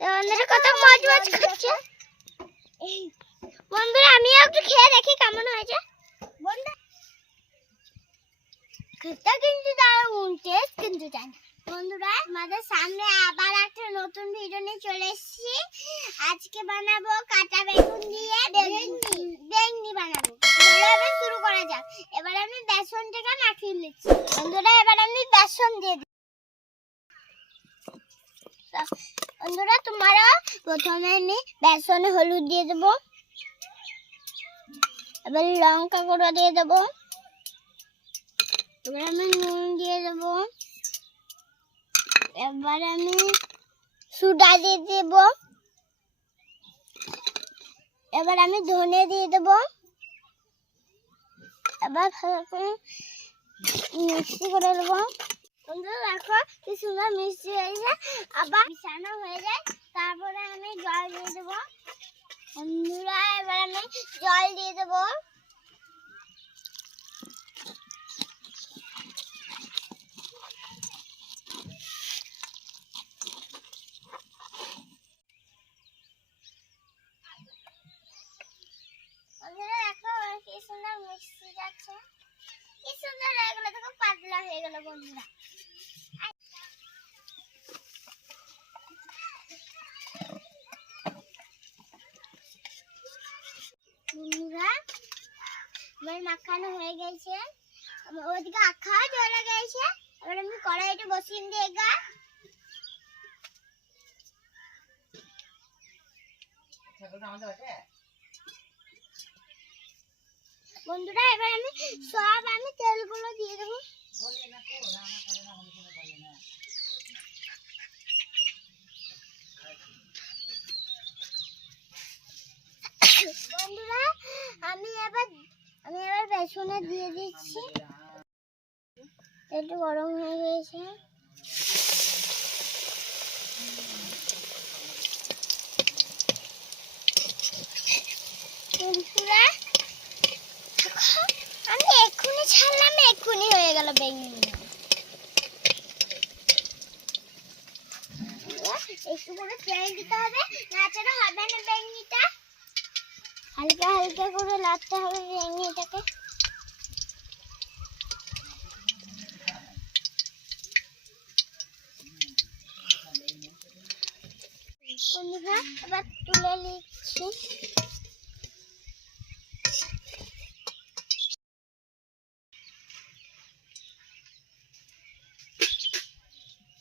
বন্ধুরা কত মজ মজ খাচ্ছে বন্ধুরা আমিও একটু খেয়ে দেখি কেমন হয়েছে। বন্ধু খেতে কিন্তু দারুণ টেস্ট কিন্তু জানি। বন্ধুরা আমাদের সামনে আবার একটা নতুন ভিডিও নিয়ে চলে এসেছি। আজকে বানাবো কাটা বেগুন দিয়ে বেগুনি বেগুনি বানাবো। চলো শুরু করা যাক। এবার আমি বেসনটাকে মাখিয়ে নিচ্ছি। বন্ধুরা, এবার আমি বেসন দিয়ে দিই বন্ধুরা, তোমরা প্রথমে আমি বেসনে হলুদ দিয়ে দেবো। এবার লঙ্কা গুঁড়ো দিয়ে দেবো। এবার আমি নুন দিয়ে দেবো। এবার আমি সুডা দিয়ে দেব। এবার আমি ধনে দিয়ে দেব। এবার ভালো করে মিক্সি করে দেবো বন্ধুরা, দেখো কি সুন্দর মিষ্টি হয়েছে। আবার বিছানো হয়ে যায়। তারপরে আমি জল দিয়ে দেবো। বন্ধুরা, এবার আমি জল দিয়ে দেবো বন্ধুরা দেখো কি সুন্দর মিষ্টি যাচ্ছে কি সুন্দর হয়ে গেল দেখো হয়ে গেল বন্ধুরা। বন্ধুরা আমি বন্ধুরা এবার আমি সব আমি তেলগুলো দিয়ে দেবো বন্ধুরা, আমি এবার আমি এবার বেসনে দিয়ে দিচ্ছি। একটু গরম হয়ে গেছে। আমি এক্ষুনি ছাড়লাম, এক্ষুনি হয়ে গেল বেগুনি। একটু করে তেল দিতে হবে নাচানো হবে না বেগুনিটা। হালকা হালকা করে লাড়তে হবে বন্ধুরা এবার তুলে নিচ্ছি।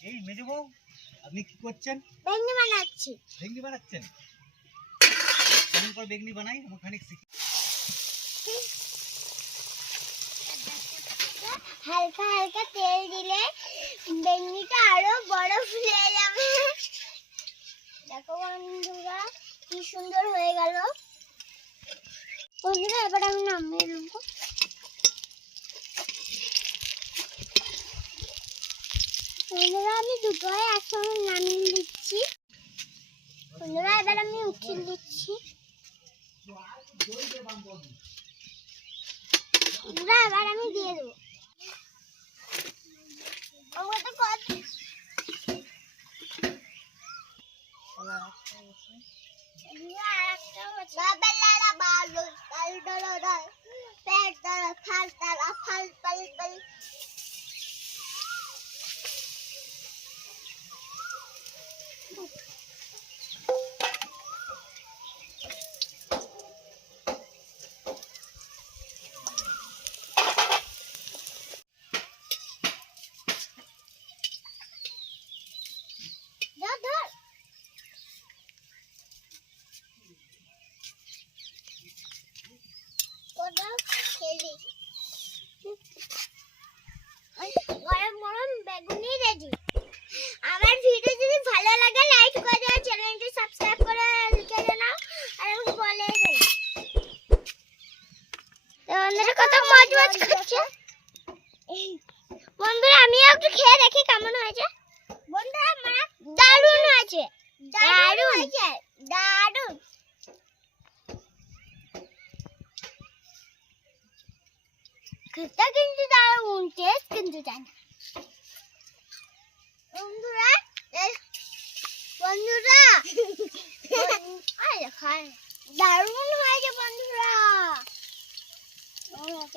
এই মেজো বউ আপনি কি করছেন? বেগুনি বানাচ্ছি। বেগনি বানাচ্ছেন? করে বেগনি বানাই, আমার খানিক শিখি। হালকা হালকা তেল দিলে বেগুনিটা আরও বড় ফুলে যাবে। দেখো বন্ধুরা, কি সুন্দর হয়ে গেল। বন্ধুরা, এবার আমি নামিয়ে নেব। বন্ধুরা, আমি দুটোই একসঙ্গে নামিয়ে দিচ্ছি বন্ধুরা, এবার আমি উঠিয়ে দিচ্ছি এবার আমি দিয়ে দেবো বাবা লালা বালু তাল ডলো ডল পেট ডলো ফাল আমার ভিডিও যদি ভালো লাগে করে চ্যানেলটি সাবস্ক্রাইব করে লিখে আর বন্ধুরা, আমিও একটু খেয়ে দেখি কেমন হয়েছে। 그따 견주잖아 온게 견주잖아. 원누라? 원누라? 아야 갈 나를 하자 원누라. 어,